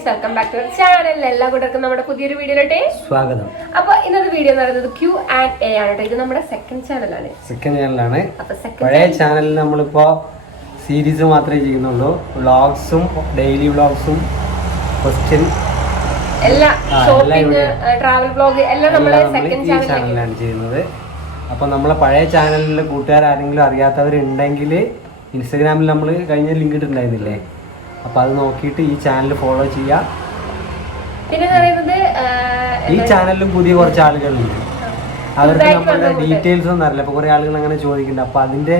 Guys welcome back to channel എല്ലാ കൂട്ടർക്കും നമ്മുടെ പുതിയൊരു വീഡിയോയിലോട്ടെ സ്വാഗതം. അപ്പൊ ഇന്നത്തെ വീഡിയോ എന്ന് പറയുന്നത് ക്യൂ ആൻഡ് എ ആണ് കേട്ടോ. ഇത് നമ്മുടെ സെക്കൻഡ് ചാനലാണ് സെക്കൻഡ് ചാനലാണ് പഴയ ചാനലിൽ നമ്മളിപ്പോ സീരീസ് മാത്രമേ ചെയ്യുന്നുള്ളൂ. വ്ളോഗ്സും ഡെയിലി വ്ളോഗ്സും ക്വസ്റ്റ്യൻ എല്ലാ ഷോപ്പിംഗ് ട്രാവൽ ബ്ലോഗ് എല്ലാം നമ്മുടെ സെക്കൻഡ് ചാനലിലാണ് ചെയ്യുന്നത്. അപ്പൊ നമ്മളെ പഴയ ചാനലിലെ കൂട്ടുകാർ ആരെങ്കിലും അറിയാത്തവരുണ്ടെങ്കിൽ ഇൻസ്റ്റഗ്രാമിൽ നമ്മൾ കഴിഞ്ഞ ലിങ്ക് ഇട്ടിട്ടുണ്ടായിരുന്നില്ലേ? അപ്പോൾ അത് നോക്കിയിട്ട് ഈ ചാനൽ ഫോളോ ചെയ്യുക പിന്നെ പറയുന്നത് ഈ ചാനലിലും പുതിയ കുറച്ച് ആളുകളുണ്ട്. അവർക്ക് നമ്മളുടെ ഡീറ്റെയിൽസ് ഒന്നും അറിയില്ല. അപ്പോൾ കുറേ ആളുകൾ അങ്ങനെ ചോദിക്കുന്നുണ്ട്. അപ്പോൾ അതിന്റെ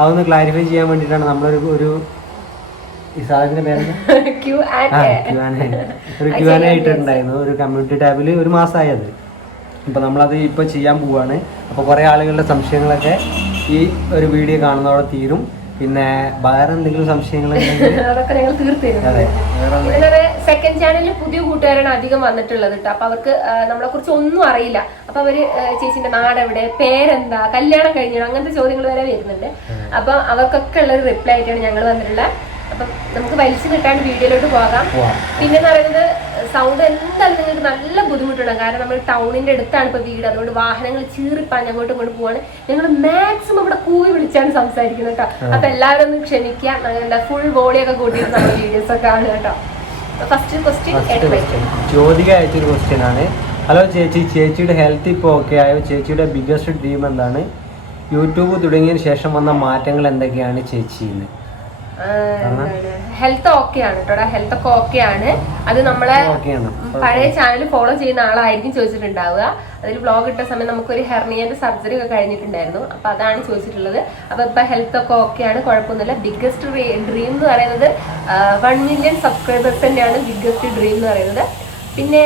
അതൊന്ന് ക്ലാരിഫൈ ചെയ്യാൻ വേണ്ടിട്ടാണ് നമ്മളൊരു ഒരു ഈ സാധനത്തിന്റെ പേരെന്താ? ക്യൂ ക്യു ആൻഡ് ആയിട്ടുണ്ടായിരുന്നു ഒരു ഒരു കമ്മ്യൂണിറ്റി ടാബിൽ ഒരു മാസമായത് അപ്പോൾ നമ്മളത് ഇപ്പോൾ ചെയ്യാൻ പോവാണ്. അപ്പോൾ കുറേ ആളുകളുടെ സംശയങ്ങളൊക്കെ ഈ ഒരു വീഡിയോ കാണുന്നതോടെ തീരും. പിന്നെ വേറെ എന്തെങ്കിലും സംശയങ്ങൾ അതൊക്കെ ഞങ്ങൾ തീർത്തിരുന്നു. സെക്കൻഡ് ചാനലിൽ പുതിയ കൂട്ടുകാരാണ് അധികം വന്നിട്ടുള്ളത് കേട്ടോ അപ്പൊ അവർക്ക് നമ്മളെ കുറിച്ച് ഒന്നും അറിയില്ല. അപ്പൊ അവർ ചേച്ചിന്റെ നാട് എവിടെ പേരെന്താ കല്യാണം കഴിഞ്ഞോ അങ്ങനത്തെ ചോദ്യങ്ങൾ വരെ വരുന്നുണ്ട്. അപ്പൊ അവർക്കൊക്കെ ഉള്ള ഒരു റിപ്ലൈ ആയിട്ടാണ് ഞങ്ങൾ വന്നിട്ടുള്ളത്. അപ്പം നമുക്ക് വലിച്ചു കിട്ടാണ്ട് വീഡിയോയിലോട്ട് പോകാം. പിന്നെ പറയുന്നത് സൗണ്ട് എന്തായാലും നിങ്ങൾക്ക് നല്ല ബുദ്ധിമുട്ടുണ്ടാകും. കാരണം നമ്മൾ ടൗണിന്റെ അടുത്താണ് ഇപ്പൊ വീട്. അതുകൊണ്ട് വാഹനങ്ങൾ ചീറിപ്പാഞ്ഞ് അങ്ങോട്ടും ഇങ്ങോട്ട് പോവാണ്. ഞങ്ങൾ മാക്സിമം ഇവിടെ കൂവി വിളിച്ചാണ് സംസാരിക്കുന്നത് കേട്ടോ. അപ്പൊ എല്ലാവരും ഒന്ന് ക്ഷമിക്കുക. എന്താ ഫുൾ ബോഡിയൊക്കെ കൂട്ടിയിട്ട് നമ്മുടെ വീഡിയോസ് ഒക്കെ ആണ് കേട്ടോ. First question first question Jyothika അയച്ചൊരു question ആണ്. ഹലോ ചേച്ചി. ചേച്ചിയുടെ ഹെൽത്ത് ഇപ്പോൾ ഓക്കെ ആയോ? ചേച്ചിയുടെ ബിഗ്ഗസ്റ്റ് ഡ്രീം എന്താണ്? യൂട്യൂബ് തുടങ്ങിയതിന് ശേഷം വന്ന മാറ്റങ്ങൾ എന്തൊക്കെയാണ് ചേച്ചിന്ന് ഹെൽത്ത് ഓക്കെ ആണ് കേട്ടോ. ഹെൽത്ത് ഒക്കെ ഓക്കെ ആണ്. അത് നമ്മളെ പഴയ ചാനൽ ഫോളോ ചെയ്യുന്ന ആളായിരിക്കും ചോദിച്ചിട്ടുണ്ടാവുക. അതിൽ വ്ലോഗ് ഇട്ട സമയം നമുക്കൊരു ഹെർണിയന്റെ സർജറി ഒക്കെ കഴിഞ്ഞിട്ടുണ്ടായിരുന്നു. അപ്പൊ അതാണ് ചോദിച്ചിട്ടുള്ളത്. അപ്പൊ ഇപ്പൊ ഹെൽത്ത് ഒക്കെ ഓക്കെ ആണ് കുഴപ്പമൊന്നുമില്ല. ബിഗ്ഗസ്റ്റ് ഡ്രീം എന്ന് പറയുന്നത് വൺ മില്യൺ സബ്സ്ക്രൈബേഴ്സ് തന്നെയാണ് ബിഗ്ഗസ്റ്റ് ഡ്രീം എന്ന് പറയുന്നത്. പിന്നെ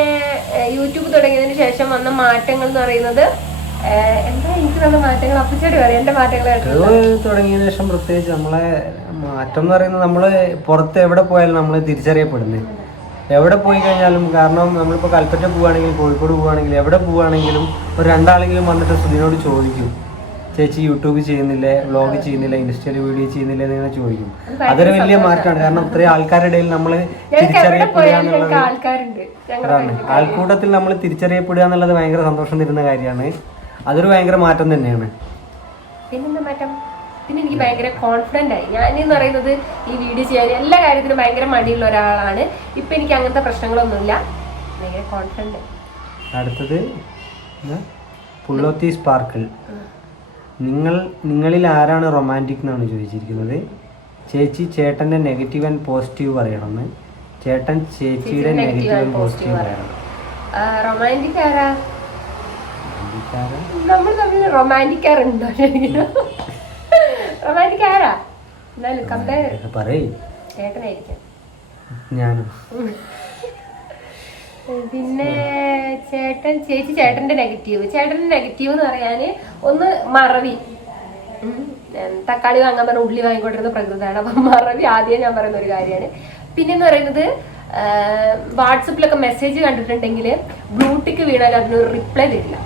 യൂട്യൂബ് തുടങ്ങിയതിന് ശേഷം വന്ന മാറ്റങ്ങൾ എന്ന് പറയുന്നത് എന്താ എനിക്ക് നല്ല മാറ്റങ്ങൾ? അപ്പച്ചേടി പറയാം എന്റെ മാറ്റങ്ങൾ ഇത് തുടങ്ങിയതിനു ശേഷം പ്രത്യേകിച്ച് നമ്മളെ മാറ്റം എന്ന് പറയുന്നത് നമ്മൾ പുറത്ത് എവിടെ പോയാലും നമ്മൾ തിരിച്ചറിയപ്പെടുന്നത് എവിടെ പോയി കഴിഞ്ഞാലും കാരണം നമ്മളിപ്പോൾ കൽപ്പറ്റ പോവുകയാണെങ്കിൽ കോഴിക്കോട് പോവുകയാണെങ്കിൽ എവിടെ പോവുകയാണെങ്കിലും ഒരു രണ്ടാളെങ്കിലും വന്നിട്ട് സുധിനോട് ചോദിക്കും. ചേച്ചി യൂട്യൂബ് ചെയ്യുന്നില്ലേ വ്ളോഗ് ചെയ്യുന്നില്ല ഇൻസ്റ്റയിൽ വീഡിയോ ചെയ്യുന്നില്ല എന്നിങ്ങനെ ചോദിക്കും. അതൊരു വലിയ മാറ്റമാണ്. കാരണം ഇത്രയും ആൾക്കാരുടെ ഇടയിൽ നമ്മൾ തിരിച്ചറിയപ്പെടുക എന്നുള്ളത് അതാണ്. ആൾക്കൂട്ടത്തിൽ നമ്മൾ തിരിച്ചറിയപ്പെടുക എന്നുള്ളത് ഭയങ്കര സന്തോഷം തരുന്ന കാര്യമാണ്. അതൊരു ഭയങ്കര മാറ്റം തന്നെയാണ്. പിന്നെന്താ മാറ്റം? പിന്നെ എനിക്ക് ഭയങ്കര കോൺഫിഡന്റ് ആയി. ഞാൻ എന്ന് പറയുന്നത് ഈ വീഡിയോ ചെയ്യാൻ എല്ലാ കാര്യത്തിനും ഭയങ്കര മടിയുള്ള ഒരാളാണ്. ഇപ്പം എനിക്ക് അങ്ങനത്തെ പ്രശ്നങ്ങളൊന്നുമില്ല. ഭയങ്കര കോൺഫിഡന്റ് അടുത്തത്? പുള്ളോത്തി സ്പാർക്കിൾ. നിങ്ങൾ നിങ്ങളിൽ ആരാണ് റൊമാന്റിക് എന്നാണ് ചോദിച്ചിരിക്കുന്നത്? ചേച്ചി ചേട്ടന്റെ നെഗറ്റീവ് ആൻഡ് പോസിറ്റീവ് പറയണമെന്ന്. ചേട്ടൻ ചേച്ചിയുടെ നെഗറ്റീവ് ആൻഡ് പോസിറ്റീവ് പറയണം. റൊമാന്റിക് ആരാ? നമ്മൾ തമ്മിൽ റൊമാന്റിക് ആരുണ്ടോ റൊമാന്റിക് ആരാ എന്നാലും കമ്പയർ ഇത് പറയ്. ചേട്ടനായിരിക്കും ഞാനും? പിന്നെ ചേട്ടൻ ചേച്ചി ചേട്ടന്റെ നെഗറ്റീവ്. ചേട്ടന്റെ നെഗറ്റീവ് എന്ന് പറയാന് ഒന്ന് മറവി. തക്കാളി വാങ്ങാൻ പറഞ്ഞ ഉള്ളി വാങ്ങിക്കൊണ്ടിരുന്ന പ്രകൃതിയാണ് അപ്പം മറവി ആദ്യം ഞാൻ പറയുന്ന ഒരു കാര്യമാണ്. പിന്നെന്ന് പറയുന്നത് വാട്സപ്പിലൊക്കെ മെസ്സേജ് കണ്ടിട്ടുണ്ടെങ്കിൽ ബ്ലൂട്ടിക്ക് വീണാൽ അതിനൊരു റിപ്ലൈ തരില്ല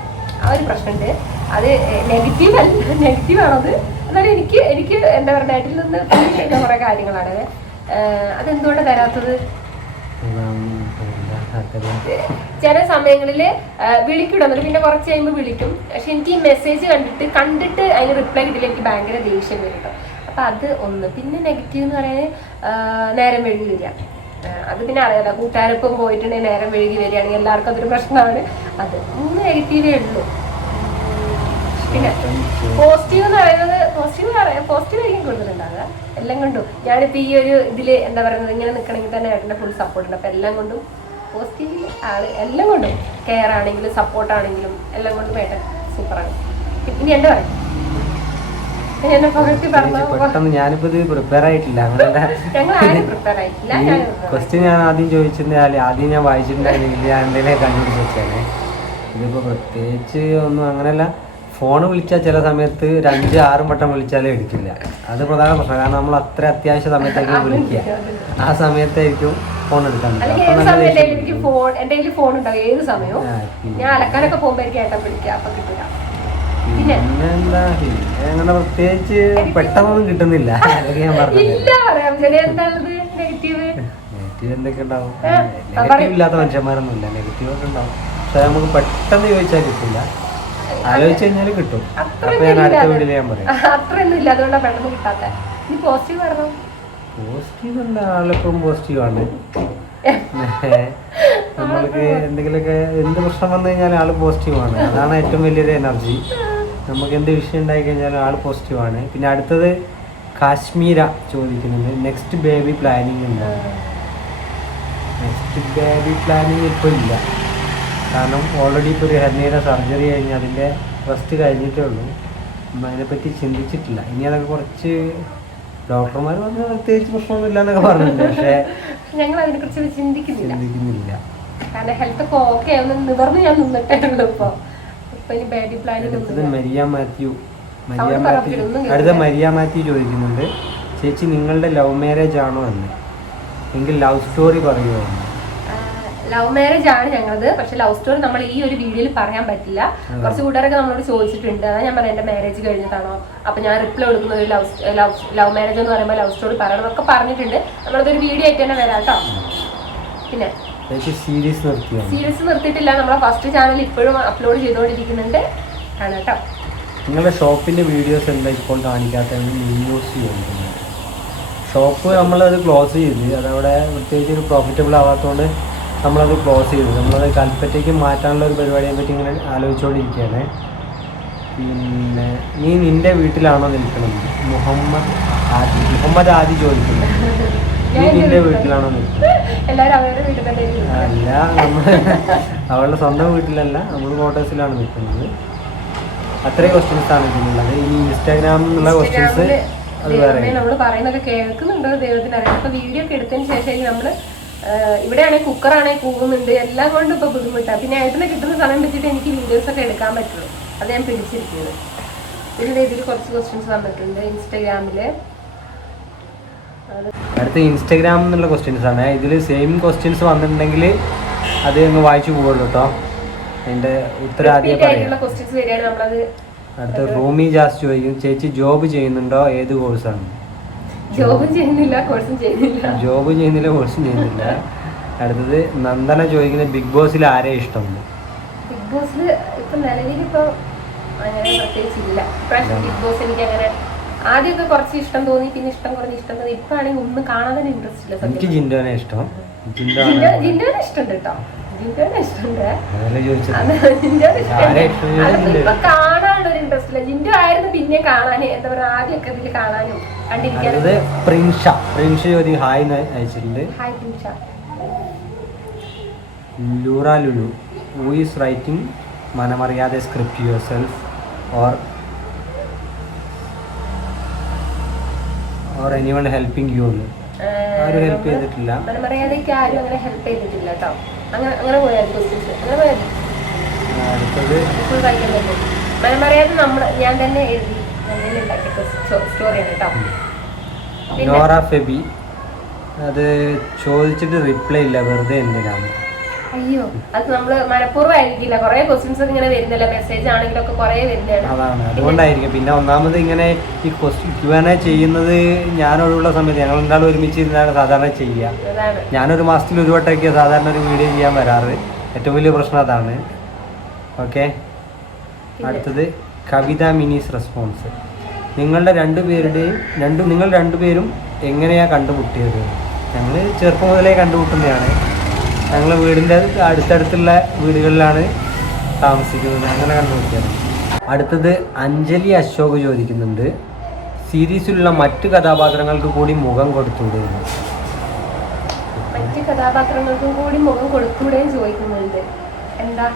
ആ ഒരു പ്രശ്നമുണ്ട്. അത് നെഗറ്റീവ് അല്ല. നെഗറ്റീവ് ആണത്. എന്നാലും എനിക്ക് എനിക്ക് എന്താ പറയുക നാട്ടിൽ നിന്ന് ഫീൽ ചെയ്യുന്ന കുറേ കാര്യങ്ങളാണ്. അതെന്തുകൊണ്ട് തരാത്തത്? ചില സമയങ്ങളിൽ വിളിക്കിടുന്നുണ്ട് പിന്നെ കുറച്ച് കഴിയുമ്പോൾ വിളിക്കും. പക്ഷെ എനിക്ക് ഈ മെസ്സേജ് കണ്ടിട്ട് കണ്ടിട്ട് അതിന് റിപ്ലൈ കിട്ടില്ല. എനിക്ക് ഭയങ്കര ദേഷ്യം വരും കേട്ടോ. അപ്പൊ അത് ഒന്ന്. പിന്നെ നെഗറ്റീവ് എന്ന് പറയുന്നത് നേരം വഴുകി വരിക. അത് പിന്നെ അറിയാലോ. കൂട്ടുകാരൊപ്പം പോയിട്ടുണ്ടെങ്കിൽ നേരം വഴുകി വരികയാണെങ്കിൽ എല്ലാവർക്കും അതൊരു പ്രശ്നമാണ്. അത് മൂന്ന് നെഗറ്റീവേ ഉള്ളൂ. പിന്നെ പോസിറ്റീവ് എന്ന് പറയുന്നത് പോസിറ്റീവ് പറയാം. പോസിറ്റീവ് ആയിരിക്കും കൂടുതലുണ്ടാകുക എല്ലാം കൊണ്ടും ഞാനിപ്പോ ഈ ഒരു ഇതിൽ എന്താ പറയുന്നത്? ഇങ്ങനെ നിൽക്കണമെങ്കിൽ തന്നെ ഏട്ടന്റെ ഫുൾ സപ്പോർട്ട് ഉണ്ട്. അപ്പൊ എല്ലാം കൊണ്ടും പോസിറ്റീവ് ആൾ എല്ലാം കൊണ്ടും കെയർ ആണെങ്കിലും സപ്പോർട്ട് ആണെങ്കിലും എല്ലാം കൊണ്ടും ഏട്ടൻ സൂപ്പറാണ് ഇനി എന്താ പറയാം. പെട്ടെന്ന് ഞാനിപ്പോ ഇത് പ്രിപ്പയർ ആയിട്ടില്ല. ഞാൻ ക്വസ്റ്റ്യൻ ഞാൻ ആദ്യം ചോദിച്ചിരുന്നാൽ ആദ്യം ഞാൻ വായിച്ചിട്ടുണ്ടായിരുന്നില്ല ഞാൻ എന്തെങ്കിലും കണ്ടുപിടിച്ച് വെച്ചാണ് ഇതിപ്പോൾ പ്രത്യേകിച്ച് ഒന്നും അങ്ങനെയല്ല. ഫോൺ വിളിച്ചാൽ ചില സമയത്ത് ഒരു അഞ്ച് ആറും വട്ടം വിളിച്ചാലേ എടുക്കില്ല. അത് പ്രധാന പ്രശ്നം. കാരണം നമ്മൾ അത്ര അത്യാവശ്യ സമയത്തായിരിക്കും വിളിക്കുക. ആ സമയത്തായിരിക്കും ഫോൺ എടുക്കാൻ പിന്നെന്താ? പിന്നെ അങ്ങനെ പ്രത്യേകിച്ച് പെട്ടെന്നൊന്നും കിട്ടുന്നില്ല. അതൊക്കെ ഞാൻ പറഞ്ഞത്. നെഗറ്റീവ് എന്തൊക്കെ ഉണ്ടാവും? നെഗറ്റീവ് ഇല്ലാത്ത മനുഷ്യന്മാരൊന്നും ഇല്ല നെഗറ്റീവ് ഒക്കെ ഉണ്ടാവും. പക്ഷെ നമുക്ക് പെട്ടെന്ന് ചോദിച്ചാൽ കിട്ടില്ല ആലോചിച്ച് കഴിഞ്ഞാൽ കിട്ടും. അപ്പൊ ഞാൻ അടുത്ത വീട്ടിൽ ഞാൻ പറയാം. അത്രയൊന്നും ഇല്ല അതുകൊണ്ടാണ് പെട്ടെന്ന് കിട്ടാത്ത. നീ പോസിറ്റീവ് പറഞ്ഞു പോസിറ്റീവ് എന്താ ആളെപ്പോഴും പോസിറ്റീവ് ആണ്. നമ്മൾക്ക് എന്തെങ്കിലുമൊക്കെ എന്ത് പ്രശ്നം വന്നു കഴിഞ്ഞാൽ ആൾ പോസിറ്റീവ് ആണ്. അതാണ് ഏറ്റവും വലിയൊരു എനർജി നമുക്ക് എന്ത് വിഷയം ഉണ്ടായി കഴിഞ്ഞാലും ആൾ പോസിറ്റീവ് ആണ്. പിന്നെ അടുത്തത് കാശ്മീര ചോദിക്കുന്നുണ്ട് നെക്സ്റ്റ് ബേബി പ്ലാനിങ് ഉണ്ടോ നെക്സ്റ്റ് ബേബി പ്ലാനിങ് ഇപ്പം ഇല്ല. കാരണം ഓൾറെഡി ഇപ്പോൾ ഒരു ഹെർണിയുടെ സർജറി കഴിഞ്ഞ് അതിന്റെ റെസ്റ്റ് കഴിഞ്ഞിട്ടേ ഉള്ളൂ. അതിനെപ്പറ്റി ചിന്തിച്ചിട്ടില്ല. ഇനി അതൊക്കെ കുറച്ച് ഡോക്ടർമാർ പറഞ്ഞ പ്രത്യേകിച്ച് പ്രശ്നമൊന്നുമില്ല എന്നൊക്കെ പറഞ്ഞിട്ടുണ്ട്. പക്ഷേ ഞങ്ങൾ അതിനെക്കുറിച്ച് ചിന്തിക്കുന്നില്ല. ചിന്തിക്കുന്നില്ല. കാരണം ഹെൽത്ത് ഒക്കെ ഓക്കെ ആവുന്ന. നിവർന്ന് ഞാൻ നിന്നിട്ടേ ഉള്ളൂ ഇപ്പൊ. ഇപ്പൊ ഇനി അടുത്തത് ഒന്നും മരിയ മാത്യു. മരിയ മാത്യു അടുത്ത മരിയ മാത്യു ചോദിക്കുന്നുണ്ട് ചേച്ചി നിങ്ങളുടെ ലവ് മാരേജ് ആണോ? എന്ന്. എങ്കിൽ ലവ് സ്റ്റോറി പറയുമോ എന്ന് ലവ് മാരേജ് ആണ് ഞങ്ങളത്. പക്ഷെ ലവ് സ്റ്റോറി നമ്മൾ ഈ ഒരു വീഡിയോയിൽ പറയാൻ പറ്റില്ല. കുറച്ച് കൂട്ടുകാരൊക്കെ നമ്മളോട് ചോദിച്ചിട്ടുണ്ട്. അതാ ഞാൻ പറയാം എന്റെ മാരേജ് കഴിഞ്ഞതാണോ? അപ്പൊ ഞാൻ റിപ്ലൈ കൊടുക്കുന്ന ഒരു ലവ് ലവ് ലവ് മാരേജ് എന്ന് പറയുമ്പോൾ ലവ് സ്റ്റോറി പറയണം എന്നൊക്കെ പറഞ്ഞിട്ടുണ്ട്. നമ്മളതൊരു വീഡിയോ ആയിട്ട് തന്നെ വരാം കേട്ടോ പിന്നെ? സീരീസ് നിർത്തിയോ? സീരീസ് നിർത്തിയിട്ടില്ല. നമ്മളെ ഫസ്റ്റ് ചാനൽ ഇപ്പോഴും അപ്ലോഡ് ചെയ്തുകൊണ്ടിരിക്കുന്നുണ്ട് കാണാട്ടോ കേട്ടോ നിങ്ങളുടെ ഷോപ്പിന്റെ വീഡിയോസ് എന്താ ഇപ്പോൾ കാണിക്കാത്ത ഷോപ്പ് നമ്മളത് ക്ലോസ് ചെയ്ത് അതവിടെ പ്രത്യേകിച്ച് ഒരു പ്രോഫിറ്റബിൾ ആവാത്തതുകൊണ്ട് നമ്മളത് ക്ലോസ് ചെയ്തു. നമ്മളത് കൽപ്പറ്റയ്ക്ക് മാറ്റാനുള്ള ഒരു പരിപാടിയെ പറ്റി ഇങ്ങനെ ആലോചിച്ചുകൊണ്ടിരിക്കുകയാണ് പിന്നെ നീ നിന്റെ വീട്ടിലാണോ നിൽക്കുന്നത്? മുഹമ്മദ് ആദി മുഹമ്മദ് ആദി ചോദിക്കുന്നു. നീ നിന്റെ വീട്ടിലാണോ നിൽക്കുന്നത്? അല്ല നമ്മൾ അവളുടെ സ്വന്തം വീട്ടിലല്ല നമ്മൾ ക്വാർട്ടേഴ്സിലാണ് നിൽക്കുന്നത്. അത്രയും ക്വസ്റ്റ്യൻസ് ആണ് ഇതിനുള്ളത് ഈ ഇൻസ്റ്റാഗ്രാമിൽ നിന്നുള്ള ക്വസ്റ്റ്യൻസ് അത് വേറെ. നമ്മൾ പറയുന്നത് കേൾക്കുന്നുണ്ടോ. ദൈവത്തിന് അറിയാം. ഇപ്പൊ വീഡിയോ ഒക്കെ എടുത്തതിന് ശേഷം നമ്മൾ ഇവിടെയാണെങ്കിൽ കുക്കറാണെങ്കിൽ കൂവുന്നുണ്ട്. എല്ലാം കൊണ്ടും ഇപ്പൊ ബുദ്ധിമുട്ടാണ് പിന്നെ ഏട്ടനെ കിട്ടുന്ന സമയം വെച്ചിട്ട് എനിക്ക് വീഡിയോസ് ഒക്കെ എടുക്കാൻ പറ്റുള്ളൂ. അത് ഞാൻ പിടിച്ചിരിക്കുന്നത് പിന്നെ ഇതിൽ കുറച്ച് ക്വസ്റ്റ്യൻസ് വന്നിട്ടുണ്ട് ഇൻസ്റ്റഗ്രാമിൽ. അടുത്ത ഇൻസ്റ്റാഗ്രാം എന്നുള്ള ക്വസ്റ്റ്യൻസ് ആണ്. ഇതിൽ സെയിം ക്വസ്റ്റ്യൻസ് വന്നിട്ടുണ്ടെങ്കിൽ അത് അങ്ങ് വായിച്ചു പോകുള്ളൂ കേട്ടോ അതിന്റെ ഉത്തരം ആദ്യം പറയാം. അടുത്ത റൂമി ജാസ് ചോദിക്കും ചേച്ചി ജോബ് ചെയ്യുന്നുണ്ടോ? ഏത് കോഴ്സാണ് ജോബും ചെയ്യുന്നില്ല കോഴ്സും ചെയ്യുന്നില്ല. ജോബ് ചെയ്യുന്നില്ല കോഴ്സും ചെയ്യുന്നില്ല. അടുത്തത് നന്ദന ചോദിക്കുന്ന ബിഗ് ബോസിൽ ആരെ ഇഷ്ടം ബിഗ് ബോസിൽ ഇപ്പൊ നിലവിൽ ഇപ്പൊ അങ്ങനെ പ്രത്യേകിച്ച് ഇല്ല. ഇപ്രാവശ്യം ബിഗ് ബോസ് എനിക്ക് അങ്ങനെ ആദ്യമൊക്കെ കുറച്ച് ഇഷ്ടം തോന്നി പിന്നെ ഇഷ്ടം കുറഞ്ഞ് ഇഷ്ടം തോന്നി. ഇപ്പൊ ആണെങ്കിൽ ഒന്നും കാണാൻ തന്നെ ഇൻട്രസ്റ്റ് ഇല്ല എനിക്ക് ജിൻഡോനെ ഇഷ്ടം. ജിൻഡോ ജിൻഡോ ജിൻഡോനെ ഇഷ്ടമുണ്ട് കേട്ടോ ജിൻഡോനെ ഇഷ്ടമുണ്ട്? ഇപ്പൊ കാണാനുള്ള ഒരു ഇൻട്രസ്റ്റ് ഇല്ല. ജിൻഡോ ആയിരുന്നു പിന്നെ കാണാൻ എന്താ പറയാ ആദ്യമൊക്കെ ഇതിൽ കാണാനും കണ്ടിരിക്കാനും അടുത്തത് പ്രിൻഷ. ഹായ് അയച്ചിട്ടുണ്ട്. ഹായ് പ്രിൻഷ. ലൂറ ലുലു who is writing മനമറിയാതെ script yourself or or anyone helping you ആരും ഹെൽപ്പ് ചെയ്തിട്ടില്ല. മനമറിയാതെ ആരും അങ്ങനെ ഹെൽപ്പ് ചെയ്തിട്ടില്ല കേട്ടോ. അങ്ങനെ അങ്ങനെ ക്വസ്റ്റ്യൻസ് അങ്ങനെ അടുത്തത്? ഫുൾ വായിക്കാൻ പറ്റും മനമറിയാതെ നമ്മൾ ഞാൻ തന്നെ എഴുതി സ്റ്റോറിയാണ് കേട്ടോ. നോറ ഫെബി. അത് ചോദിച്ചിട്ട് റിപ്ലൈ ഇല്ല വെറുതെ എന്തിനാണ് അയ്യോ അത് നമ്മൾ മനഃപൂർവം ആയിരിക്കില്ല കുറെ ക്വസ്റ്റ്യൻസ് ഇങ്ങനെ വരുന്നില്ല മെസ്സേജ് ആണെങ്കിലും ഒക്കെ കുറെ വരുന്നതാണ്. അതാണ്. അതുകൊണ്ടായിരിക്കും. പിന്നെ ഒന്നാമത് ഇങ്ങനെ ഈ ക്വസ്റ്റ്യൻ ചെയ്യുന്നത് ഞാനൊഴിവുള്ള സമയത്ത് ഞങ്ങൾ രണ്ടാളും ഒരുമിച്ച് ഇരുന്നാണ് സാധാരണ ചെയ്യുക. ഞാനൊരു മാസത്തിൽ ഒരു വട്ടമൊക്കെ സാധാരണ ഒരു വീഡിയോ ചെയ്യാൻ വരാറ്. ഏറ്റവും വലിയ പ്രശ്നം അതാണ്. ഓക്കെ അടുത്തത് കവിത മിനീസ് റെസ്പോൺസ്. നിങ്ങളുടെ രണ്ടുപേരുടെയും രണ്ടും നിങ്ങൾ രണ്ടുപേരും എങ്ങനെയാണ് കണ്ടുമുട്ടിയത്? ഞങ്ങൾ ചെറുപ്പം മുതലേ കണ്ടുമുട്ടുന്നതാണ്. ഞങ്ങൾ വീടിന്റെ അടുത്തടുത്തുള്ള വീടുകളിലാണ് താമസിക്കുന്നത്. അങ്ങനെ കണ്ടുപിടിക്കാം. അടുത്തത് അഞ്ജലി അശോക് ചോദിക്കുന്നുണ്ട്. സീരീസിലുള്ള മറ്റു കഥാപാത്രങ്ങൾക്ക് കൂടി മുഖം കൊടുത്തൂടെ മറ്റു കഥാപാത്രങ്ങൾക്കും കൂടി മുഖം കൊടുത്തൂടെ ചോദിക്കുന്നുണ്ട്. എന്താ?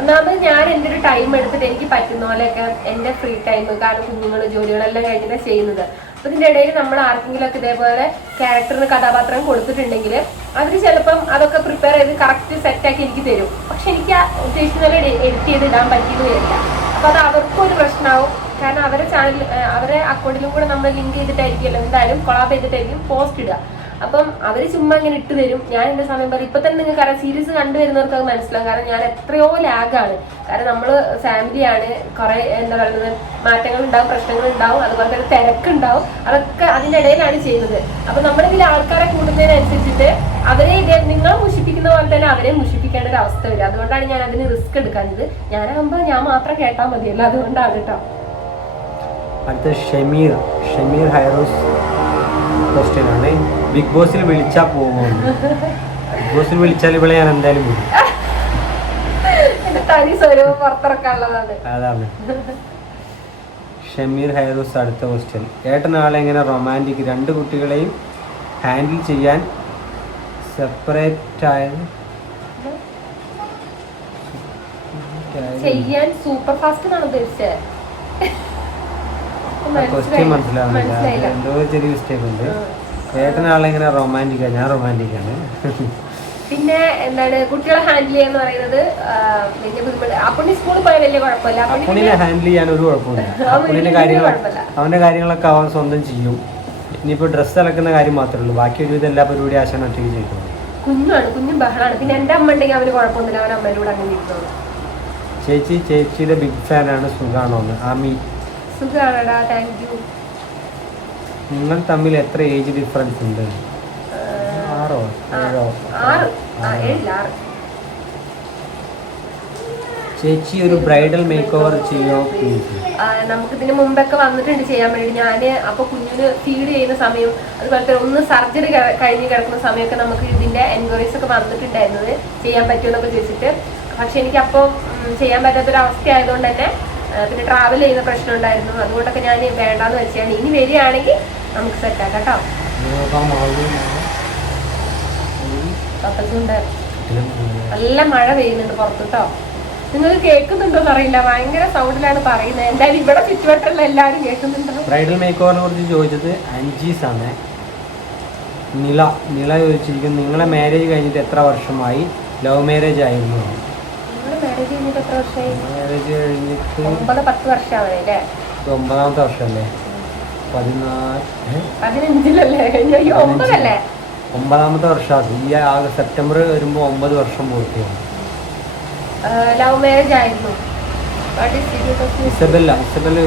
ഒന്നാമത് ഞാൻ എന്റെ ഒരു ടൈം എടുത്തിട്ട് എനിക്ക് പറ്റുന്ന പോലെയൊക്കെ എന്റെ ഫ്രീ ടൈം കാരണം കുഞ്ഞുങ്ങൾ ജോലികളെല്ലാം കഴിഞ്ഞിട്ട് ചെയ്യുന്നത്. അപ്പൊ ഇതിന്റെ ഇടയിൽ നമ്മൾ ആർക്കെങ്കിലുമൊക്കെ ഇതേപോലെ ക്യാരക്ടറിന് കഥാപാത്രം കൊടുത്തിട്ടുണ്ടെങ്കിൽ അവർ ചിലപ്പം അതൊക്കെ പ്രിപ്പയർ ചെയ്ത് കറക്റ്റ് സെറ്റാക്കി എനിക്ക് തരും. പക്ഷെ എനിക്ക് ആ പോലെ എഡിറ്റ് ചെയ്ത് ഇടാൻ പറ്റിയെന്ന് വരില്ല. അപ്പൊ അത് അവർക്കും ഒരു പ്രശ്നമാവും. കാരണം അവരെ ചാനൽ അവരെ അക്കൗണ്ടിലും കൂടെ നമ്മൾ ലിങ്ക് ചെയ്തിട്ടായിരിക്കുമല്ലോ. എന്തായാലും കൊളാബ് ചെയ്തിട്ടായിരിക്കും പോസ്റ്റ് ഇടുക. അപ്പം അവർ ചുമ്മാ ഇങ്ങനെ ഇട്ട് തരും. ഞാൻ എന്റെ സമയം പറയും ഇപ്പൊ തന്നെ നിങ്ങൾക്ക് അറിയാം സീരീസ് കണ്ടുവരുന്നവർക്ക് അത് മനസ്സിലാവും. കാരണം ഞാൻ എത്രയോ ലാഗാണ് കാരണം നമ്മൾ ഫാമിലിയാണ് കുറെ എന്താ പറയുന്നത് മാറ്റങ്ങൾ ഉണ്ടാവും പ്രശ്നങ്ങൾ ഉണ്ടാവും അതുപോലെ തന്നെ തിരക്കുണ്ടാവും. അതൊക്കെ അതിന്റെ ഇടയിലാണ് ചെയ്യുന്നത്. അപ്പൊ നമ്മുടെ ഇതിൽ ആൾക്കാരെ കൂടുന്നതിനനുസരിച്ചിട്ട് അവരെ നിങ്ങൾ മുഷിപ്പിക്കുന്ന പോലെ തന്നെ അവരെ മുഷിപ്പിക്കേണ്ട ഒരു അവസ്ഥ വരും അതുകൊണ്ടാണ് ഞാൻ അതിന് റിസ്ക് എടുക്കാഞ്ഞത്. ഞാനാകുമ്പോ ഞാൻ മാത്രം കേട്ടാൽ മതിയല്ലോ. അതുകൊണ്ടാണ് കേട്ടോ. അടുത്ത ഷമീർ. ഷമീർ ഹൈറോസ് ക്വസ്റ്റ്യൻ ആണ് ബിഗ് ബോസിൽ വിളിച്ചാ പോകും ബിഗ് ബോസിൽ വിളിച്ചാൽ ഇവിടെ ഞാൻ എന്തായാലും പോകും അതാണ്. ഷമീർ ഹൈറൂസ് അടുത്ത ക്വസ്റ്റ്യൻ ഏട്ടൻ ആളെങ്ങനെ റൊമാന്റിക് രണ്ട് കുട്ടികളെയും ഹാൻഡിൽ ചെയ്യാൻ സെപ്പറേറ്റ് ആയത്? ചെയ്യാൻ സൂപ്പർ ഫാസ്റ്റ് എന്നാണ് ഉദ്ദേശിച്ചത്. ക്വസ്റ്റ്യൻ മനസ്സിലാവുന്നില്ല. എന്തോ ചെറിയ മിസ്റ്റേക്ക് ഉണ്ട്. ആളെങ്ങനെ ആണ് ഞാൻ റൊമാന്റിക് ആണ്. പിന്നെ എന്താണ് കുട്ടികളെ ഹാൻഡിൽ ചെയ്യാന്ന് പറയുന്നത് വലിയ ബുദ്ധിമുട്ട്. അപ്പുണ്ണി സ്കൂളിൽ പോയാൽ വലിയ കുഴപ്പമില്ല. അപ്പണിനെ ഹാൻഡിൽ ചെയ്യാൻ ഒരു കുഴപ്പമില്ല. അവൻ അപ്പുണ്ണിന്റെ കാര്യങ്ങൾ അവന്റെ കാര്യങ്ങളൊക്കെ അവൻ സ്വന്തം ചെയ്യും. ഇനിയിപ്പോ ഡ്രസ്സ് ഇളക്കുന്ന കാര്യം മാത്രമേ ഉള്ളൂ. ബാക്കി ഒരുവിധം എല്ലാ പരിപാടി ആശാൻ ഒറ്റയ്ക്ക് ചെയ്തു കുഞ്ഞാണ് കുഞ്ഞും ബഹളാണ്. പിന്നെ എന്റെ അമ്മ ഉണ്ടെങ്കിൽ അവന് കുഴപ്പമൊന്നുമില്ല. അവൻ അമ്മേന്റെ കൂടെ അങ്ങനെ ഇരുന്നോളൂ ചേച്ചി ചേച്ചിയുടെ ബിഗ് ഫാനാണ് സുഖാണോ എന്ന് ആമി. സുഖാണടാ താങ്ക് യു നിങ്ങൾ തമ്മിൽ എത്ര ഏജ് ഡിഫറൻസ് ഉണ്ട്? ആറോ? ആറോ. ചേച്ചി ഒരു ബ്രൈഡൽ മേക്ക് ഓവർ ചെയ്യോ പ്ലീസ് നമുക്ക് ഇതിന് മുമ്പൊക്കെ വന്നിട്ടുണ്ട് ചെയ്യാൻ വേണ്ടി. ഞാൻ അപ്പൊ കുഞ്ഞിന് ഫീഡ് ചെയ്യുന്ന സമയം അതുപോലെ തന്നെ ഒന്ന് സർജറി കഴിഞ്ഞ് കിടക്കുന്ന സമയമൊക്കെ നമുക്ക് ഇതിന്റെ എൻക്വയറീസ് ഒക്കെ വന്നിട്ടുണ്ടായിരുന്നത് ചെയ്യാൻ പറ്റുമെന്നൊക്കെ ചോദിച്ചിട്ട്. പക്ഷെ എനിക്ക് അപ്പോൾ ചെയ്യാൻ പറ്റാത്തൊരവസ്ഥ ആയതുകൊണ്ട് തന്നെ പിന്നെ ട്രാവൽ ചെയ്യുന്ന പ്രശ്നം ഉണ്ടായിരുന്നു. അതുകൊണ്ടൊക്കെ ഞാൻ വേണ്ടാന്ന് വെച്ചാണ്. ഇനി വരികയാണെങ്കിൽ നമുക്ക് സെറ്റ് ആക്കാം കേട്ടോ. നല്ല മഴ പെയ്യുന്നുണ്ട് പുറത്ത് കേട്ടോ നിങ്ങൾക്ക് കേൾക്കുന്നുണ്ടോന്ന് അറിയില്ല. ഭയങ്കര സൗണ്ടിലാണ് പറയുന്നത്. എന്തായാലും ഇവിടെ ചുറ്റുവട്ടമുള്ള എല്ലാവരും കേൾക്കുന്നുണ്ടോ? ബ്രൈഡൽ മേക്ക് ഓവറിനെ കുറിച്ച് ചോദിച്ചത് അഞ്ചീസ് ആണ്. നില നില ചോദിച്ചിരിക്കുന്നു. നിങ്ങളെ മാരേജ് കഴിഞ്ഞിട്ട് എത്ര വർഷമായി? ലവ് മാരേജ് ആയിരുന്നു. മാരേജ് കഴിഞ്ഞിട്ട് ഒമ്പതാമത്തെ വർഷമല്ലേ? പതിനാല് ഒമ്പതാമത്തെ വർഷമാണ് ഈ സെപ്റ്റംബർ വരുമ്പോൾ ഒമ്പത് വർഷം പൂർത്തിയാണ് ലവ് മാരേജ് ആയിരുന്നു? Isabella Isabella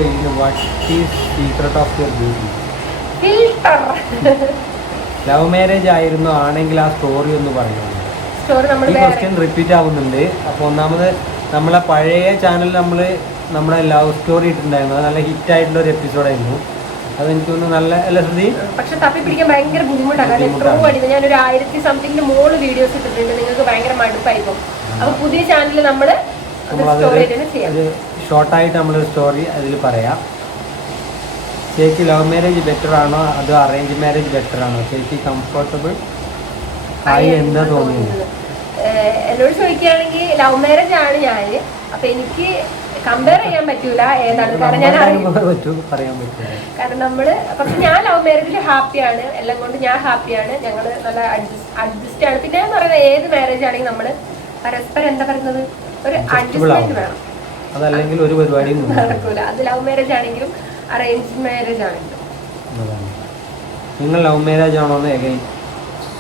what is secret of your beauty. Love marriage ആയിരുന്നു. ആണെങ്കിൽ ആ സ്റ്റോറി ഒന്ന് നമ്മൾ ഈ ക്വസ്റ്റ്യൻ റിപ്പീറ്റ് ആവുന്നുണ്ട്. അപ്പോൾ ഒന്നാമത് നമ്മളെ പഴയ ചാനൽ നമ്മൾ നമ്മുടെ ലവ് സ്റ്റോറി ഇട്ടിട്ടുണ്ടായിരുന്നു അത് നല്ല ഹിറ്റ് ആയിട്ടുള്ള ഒരു എപ്പിസോഡായിരുന്നു അത് എനിക്ക് തോന്നുന്നു നല്ല അല്ല ശ്രുതി? പക്ഷെ തപ്പി പിടിക്കാൻ ഭയങ്കര ബുദ്ധിമുട്ടാണ്. കാരണം എത്രയോ ബുദ്ധിമുട്ടാണ്. ഞാൻ ഞാനൊരു ആയിരത്തി സംതിങ്ങിന് മോൾ വീഡിയോസ് ഇട്ടിട്ടുണ്ട്. നിങ്ങൾക്ക് ഭയങ്കര മടുപ്പായിരിക്കും അപ്പൊ പുതിയ ചാനലിൽ നമ്മൾ ഒരു ഷോർട്ടായിട്ട് നമ്മളൊരു സ്റ്റോറി അതിൽ പറയാം. ചേച്ചി ലവ് മാരേജ് ബെറ്റർ ആണോ? അതോ അറേഞ്ച് മാരേജ് ബെറ്റർ ആണോ? ചേച്ചി കംഫർട്ടബിൾ ആയി എന്താ ഏഹ് എന്നോട് ചോദിക്കുകയാണെങ്കിൽ ലവ് മാരേജ് ആണ് ഞാൻ അപ്പൊ എനിക്ക് കമ്പയർ ചെയ്യാൻ പറ്റൂല. ഏതാണ്? കാരണം ഞാൻ കാരണം നമ്മൾ പക്ഷെ ഞാൻ ലവ് മാരേജിൽ ഹാപ്പിയാണ് എല്ലാം കൊണ്ട് ഞാൻ ഹാപ്പിയാണ് ഞങ്ങൾ നല്ല അഡ്ജസ്റ്റ് ആണ്. പിന്നെ പറയുന്നത് ഏത് മാരേജ് ആണെങ്കിൽ നമ്മൾ പരസ്പരം എന്താ പറയുന്നത്? ഒരു അഡ്ജസ്റ്റ്മെന്റ്. വേണം. അതല്ലെങ്കിൽ ഒരു പരിപാടിയും നടക്കൂല. അത് ലവ് മാരേജ് ആണെങ്കിലും അറേഞ്ച് മാരേജ് ആണെങ്കിലും. നിങ്ങൾ ലവ് മാരേജ് ആണോ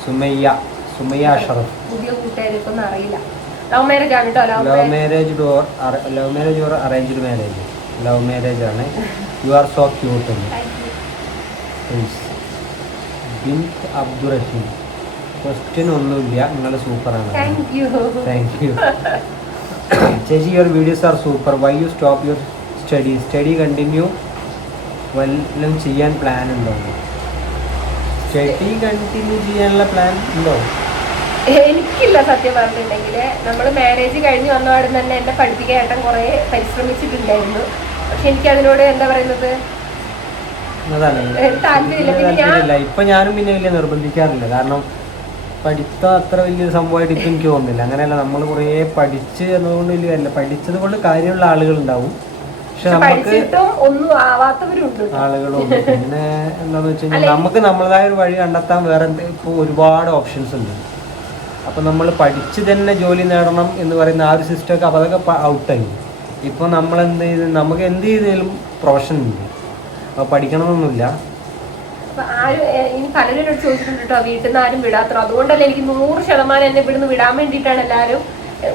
സുമയ്യ. സുമയ്യ അഷറഫ്. പുതിയ കൂട്ടുകാർക്കൊന്നും അറിയില്ല. ലവ് മാരേജ് ആണ് കേട്ടോ love marriage door love marriage or arranged marriage love marriage ആണ്. You are so cute Bin Abdurahim question ഒന്നുമില്ല. നിങ്ങൾ സൂപ്പറാണ് താങ്ക് യു താങ്ക് യു ചേച്ചി your videos are super why you stop your study study continue വല്ലതും ചെയ്യാൻ plan ഉണ്ടോ? Study continue ചെയ്യാനുള്ള plan ഉണ്ടോ? എനിക്കില്ല സത്യം പറഞ്ഞിട്ടുണ്ടെങ്കിൽ നമ്മൾ മാനേജ് കഴിഞ്ഞ് വന്നപാട് തന്നെ എന്നെ പഠിപ്പിക്കാൻ ഏട്ടൻ കുറേ പരിശ്രമിച്ചിട്ടുണ്ടായിരുന്നു. പക്ഷെ എനിക്ക് അതിനോട് എന്താ പറയുന്നത്? ഇപ്പൊ ഞാനും പിന്നെ വലിയ നിർബന്ധിക്കാറില്ല. കാരണം പഠിത്തം അത്ര വലിയൊരു സംഭവമായിട്ട് ഇപ്പം എനിക്ക് തോന്നുന്നില്ല. അങ്ങനെയല്ല നമ്മൾ കുറേ പഠിച്ച് എന്നതുകൊണ്ട് വലിയ കാര്യമില്ല. പഠിച്ചത് കൊണ്ട് കാര്യമുള്ള ആളുകൾ ഉണ്ടാവും പക്ഷെ നമുക്ക് ആളുകളും പിന്നെ എന്താന്ന് വെച്ച് കഴിഞ്ഞാൽ നമുക്ക് നമ്മളതായ ഒരു വഴി കണ്ടെത്താൻ വേറെ ഇപ്പൊ ഒരുപാട് ഓപ്ഷൻസ് ഉണ്ട്. അപ്പൊ നമ്മൾ പഠിച്ച് തന്നെ ജോലി നേടണം എന്ന് പറയുന്ന ആ ഒരു സിസ്റ്റമൊക്കെ അപ്പോൾ അതൊക്കെ ഔട്ടായി ഇപ്പോൾ നമ്മൾ എന്ത് ചെയ്ത് നമുക്ക് എന്ത് ചെയ്താലും പ്രൊഫഷൻ ഉണ്ട്. അപ്പോൾ പഠിക്കണമെന്നൊന്നുമില്ല. ആരും ഇനി പലരും ചോദിച്ചിട്ടുണ്ട് കേട്ടോ വീട്ടിൽ നിന്ന് ആരും വിടാത്തോ അതുകൊണ്ടല്ലേ എനിക്ക് നൂറ് ശതമാനം എന്നെ ഇവിടുന്ന് വിടാൻ വേണ്ടിയിട്ടാണ് എല്ലാവരും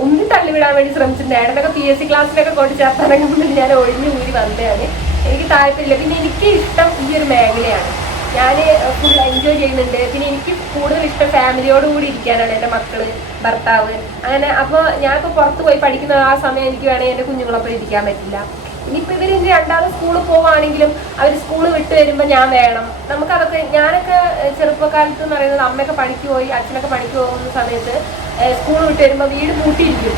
ഉന്നി തള്ളി വിടാൻ വേണ്ടി ശ്രമിച്ചിട്ടുണ്ട്. ഏടനൊക്കെ പി എസ് സി ക്ലാസ്സിലൊക്കെ കൊണ്ട് ചേർത്താനൊക്കെ ഞാൻ ഒഴിഞ്ഞു കൂടി വന്നതാണ്. എനിക്ക് താല്പര്യമില്ല. പിന്നെ എനിക്ക് ഇഷ്ടം ഈ ഒരു മേഖലയാണ്. ഞാൻ ഫുൾ എൻജോയ് ചെയ്യുന്നുണ്ട്. പിന്നെ എനിക്ക് കൂടുതൽ ഇഷ്ടം ഫാമിലിയോട് കൂടി ഇരിക്കാനാണ് എന്റെ മക്കൾ ഭർത്താവ്. അങ്ങനെ അപ്പോൾ ഞാനിപ്പോൾ പുറത്ത് പോയി പഠിക്കുന്ന ആ സമയം എനിക്ക് വേണമെങ്കിൽ എന്റെ കുഞ്ഞുങ്ങളൊപ്പം ഇരിക്കാൻ പറ്റില്ല. ഇനിയിപ്പോൾ ഇവർ ഇനി രണ്ടാമത് സ്കൂളിൽ പോവുകയാണെങ്കിലും അവർ സ്കൂൾ വിട്ട് വരുമ്പോൾ ഞാൻ വേണം. നമുക്കതൊക്കെ ഞാനൊക്കെ ചെറുപ്പക്കാലത്ത് എന്ന് പറയുന്നത് അമ്മയൊക്കെ പണിക്ക് പോയി അച്ഛനൊക്കെ പണിക്ക് പോകുന്ന സമയത്ത് സ്കൂൾ വിട്ട് വരുമ്പോൾ വീട് പൂട്ടിയിരിക്കും.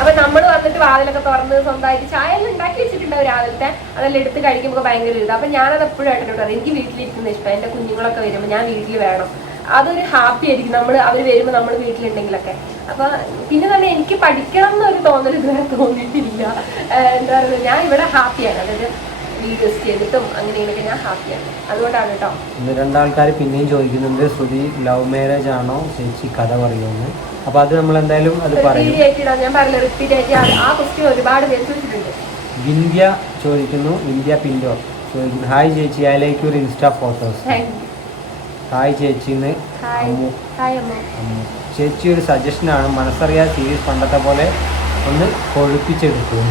അപ്പൊ നമ്മൾ വന്നിട്ട് വാതിലൊക്കെ തുറന്ന് സ്വന്തമായിട്ട് ചായ എല്ലാം ഉണ്ടാക്കി വെച്ചിട്ടുണ്ടാവും രാവിലത്തെ അതെല്ലാം എടുത്ത് കഴിക്കുമ്പോൾ ഭയങ്കര ഇത്. അപ്പൊ ഞാനത് എപ്പോഴും പറയും എനിക്ക് വീട്ടിലിരിക്കുന്ന ഇഷ്ടം. എന്റെ കുഞ്ഞുങ്ങളൊക്കെ വരുമ്പോൾ ഞാൻ വീട്ടിൽ വേണം. അതൊരു ഹാപ്പി ആയിരിക്കും. നമ്മൾ അവർ വരുമ്പോൾ നമ്മൾ വീട്ടിലുണ്ടെങ്കിലൊക്കെ. അപ്പൊ പിന്നെ തന്നെ എനിക്ക് പഠിക്കണം എന്നൊരു തോന്നൽ ഇതുവരെ തോന്നിയിട്ടില്ല. എന്താ പറയുക ഞാൻ ഇവിടെ ഹാപ്പിയാണ് അതായത് വീഡിയോസ് ചെയ്തിട്ടും അങ്ങനെ ഇങ്ങനെയൊക്കെ ഞാൻ ഹാപ്പിയാണ് അതുകൊണ്ടാണ് കേട്ടോ. രണ്ടാൾക്കാർ പിന്നെയും ചോദിക്കുന്നുണ്ട് ശ്രുതി ലവ് മാരേജ് ആണോ? ചേച്ചി കഥ പറയുമെന്ന്. അപ്പൊ അത് നമ്മൾ എന്തായാലും അത് പറയും. വിന്ധ്യ ചോദിക്കുന്നു. വിന്ധ്യ പിൻഡോ? ചോദിക്കുന്നു. ഹായ് ചേച്ചി I like your insta photos hi ചേച്ചിന്ന്. ചേച്ചി ഒരു സജഷനാണ് മനസ്സറിയാ സീരീസ് പണ്ടത്തെ പോലെ ഒന്ന് കൊഴുപ്പിച്ചെടുക്കും.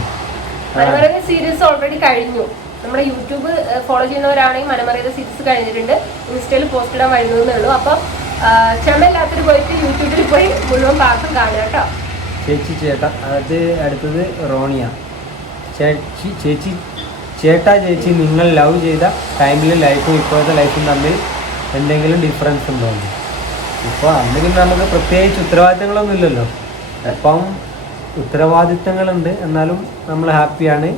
മനമറിയുന്ന സീരീസ് ഓൾറെഡി കഴിഞ്ഞു. നമ്മുടെ യൂട്യൂബ് ഫോളോ ചെയ്യുന്നവരാണെങ്കിൽ മനമറിയാതെ സീരീസ് കഴിഞ്ഞിട്ടുണ്ട്. ഇൻസ്റ്റയിൽ പോസ്റ്റ് ഇടാൻ വരുന്നതെന്നേ ഉള്ളൂ. അപ്പം ക്ഷമയില്ലാത്തൊരു പോയിട്ട് യൂട്യൂബിൽ പോയി മുഴുവൻ പാട്ടും കാണുക കേട്ടോ. ചേച്ചി ചേട്ടാ അത് അടുത്തത് റോണിയ. ചേച്ചി ചേച്ചി ചേട്ടാ ചേച്ചി നിങ്ങൾ ലവ് ചെയ്ത ടൈമിലെ ലൈഫും ഇപ്പോഴത്തെ ലൈഫും തമ്മിൽ എന്തെങ്കിലും ഡിഫറൻസ് ഉണ്ടോ ഇപ്പോൾ അന്ന് പിന്നെ നമുക്ക് പ്രത്യേകിച്ച് ഉത്തരവാദിത്തങ്ങളൊന്നും ഇല്ലല്ലോ. അപ്പം ഉത്തരവാദിത്തങ്ങളുണ്ട് എന്നാലും നമ്മൾ ഹാപ്പിയാണ്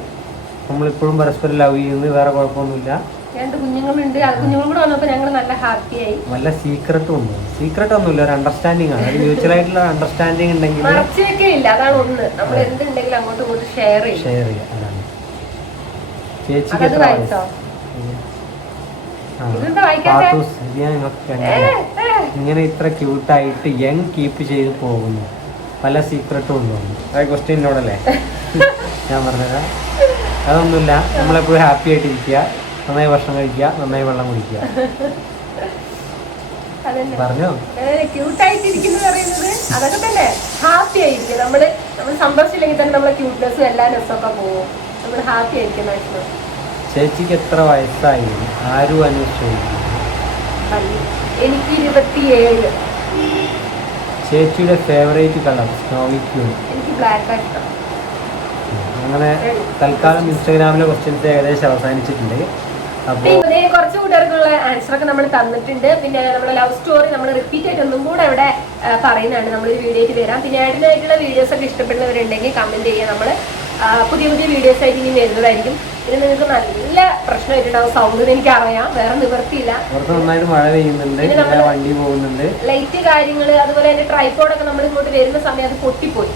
നമ്മളിപ്പോഴും പരസ്പരം ലവ് ചെയ്യുന്നത് വേറെ കുഴപ്പമൊന്നുമില്ല. രണ്ട് കുഞ്ഞുങ്ങളുണ്ട്. ആ കുഞ്ഞുങ്ങളും കൂടെ വന്നപ്പോൾ ഞങ്ങൾ നല്ല ഹാപ്പിയായി നല്ല സീക്രട്ടും ഉണ്ട് സീക്രട്ട് ഒന്നുമില്ല ഒരു അണ്ടർസ്റ്റാൻഡിങ് ആണ്. മ്യൂച്വൽ ആയിട്ടുള്ള അണ്ടർസ്റ്റാൻഡിങ് ഉണ്ടെങ്കിൽ മറച്ചൊക്കെ ഇല്ല. അതാണ് ഒന്ന്. നമ്മൾ എന്തുണ്ടെങ്കിലും അങ്ങോട്ട് പോയി ഷെയർ ചെയ്യും. ഷെയർ ചെയ്യാം. അതാണ്. ചേച്ചിക്ക് എത്ര. ഏ. ഇങ്ങനെ ഇത്ര ക്യൂട്ടായിട്ട് യങ് കീപ്പ് ചെയ്ത് പോകുന്നു. പല സീക്രട്ടും ഉണ്ടോ. ആ ക്വസ്റ്റ്യൻ എന്നോടല്ലേ ഞാൻ പറഞ്ഞത് അതൊന്നുമില്ല. നമ്മളെപ്പോഴും ഹാപ്പി ആയിട്ടിരിക്കുക. നന്നായി ഭക്ഷണം കഴിക്കുക നന്നായി വെള്ളം കുടിക്കുക. പറഞ്ഞോ? പറയുന്നത് അതൊക്കെ തന്നെ ഹാപ്പി ആയിരിക്കും. നമ്മൾ നമ്മൾ തന്നെ നമ്മളെ ക്യൂട്ട്നെസ്സും എല്ലാ രസമൊക്കെ പോകും. നമ്മൾ ഹാപ്പി ആയിരിക്കും മാക്സിമം ചേച്ചിക്ക് എത്ര വയസ്സായി? ആരും അന്വേഷിച്ചു എനിക്ക് ഇരുപത്തിയേഴ്. ചേച്ചിയുടെ ഫേവറേറ്റ് കളർ സ്നോവി ക്യൂൺ എനിക്ക് ബ്ലാക്ക് ഇഷ്ടം. അങ്ങനെ തൽക്കാലം ഇൻസ്റ്റാഗ്രാമിലെ ക്വസ്റ്റ്യൻസ് ഏകദേശം അവസാനിച്ചിട്ടുണ്ട്. പിന്നെ കുറച്ച് കൂട്ടുകാർക്കുള്ള ആൻസർ ഒക്കെ നമ്മൾ തന്നിട്ടുണ്ട്. പിന്നെ നമ്മുടെ ലവ് സ്റ്റോറി നമ്മൾ റിപ്പീറ്റ് ആയിട്ട് ഒന്നും കൂടെ ഇവിടെ പറയുന്നതാണ്. നമ്മൾ നമ്മളൊരു വീഡിയോ ആയിട്ട് വരാം. പിന്നെ ആയിട്ടുള്ള വീഡിയോസ് ഒക്കെ ഇഷ്ടപ്പെടുന്നവരുണ്ടെങ്കിൽ കമന്റ് ചെയ്യുക നമ്മൾ പുതിയ പുതിയ വീഡിയോസ് ആയിട്ട് ഇനി വരുന്നതായിരിക്കും. പിന്നെ നിങ്ങൾക്ക് നല്ല പ്രശ്നമായിട്ടുണ്ടാവും. സൗണ്ട് എനിക്ക് അറിയാം വേറെ നിവർത്തിയില്ല. മഴ പെയ്യുന്നുണ്ട്. വണ്ടി പോകുന്നുണ്ട്. ലൈറ്റ് കാര്യങ്ങൾ അതുപോലെ തന്നെ ട്രൈപ്പോഡൊക്കെ നമ്മൾ ഇങ്ങോട്ട് വരുന്ന സമയം അത് പൊട്ടിപ്പോയി.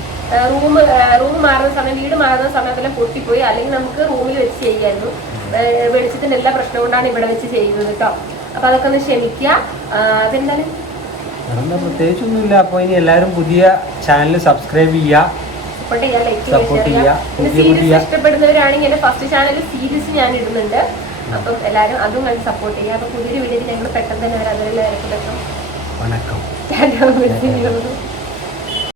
റൂം റൂം മാറുന്ന സമയം വീട് മാറുന്ന സമയത്തെല്ലാം പൊട്ടിപ്പോയി. അല്ലെങ്കിൽ നമുക്ക് റൂമിൽ വെച്ച് ചെയ്യായിരുന്നു. വെളിച്ചത്തിന്റെ എല്ലാ പ്രശ്നം കൊണ്ടാണ് ഇവിടെ വെച്ച് ചെയ്യുന്നത് കേട്ടോ അപ്പൊ അതൊക്കെ ഒന്ന് ക്ഷമിക്കുക പിന്നെന്താണ് പ്രത്യേകിച്ചൊന്നുമില്ല. അപ്പോൾ ഇനി എല്ലാവരും പുതിയ ചാനൽ സബ്സ്ക്രൈബ് ചെയ്യുക സപ്പോർട്ട് ചെയ്യുക സീരീസ് ഇഷ്ടപ്പെടുന്നവരാണെങ്കിൽ എന്റെ ഫസ്റ്റ് ചാനൽ സീരീസ് ഞാൻ ഇടുന്നുണ്ട്. അപ്പം എല്ലാവരും അതും കണ്ട് സപ്പോർട്ട് ചെയ്യുക അപ്പൊ പുതിയൊരു വീഡിയോയിൽ ഞങ്ങൾ പെട്ടെന്ന് തന്നെ വരാം. അതിലെല്ലാവർക്കും വണക്കം.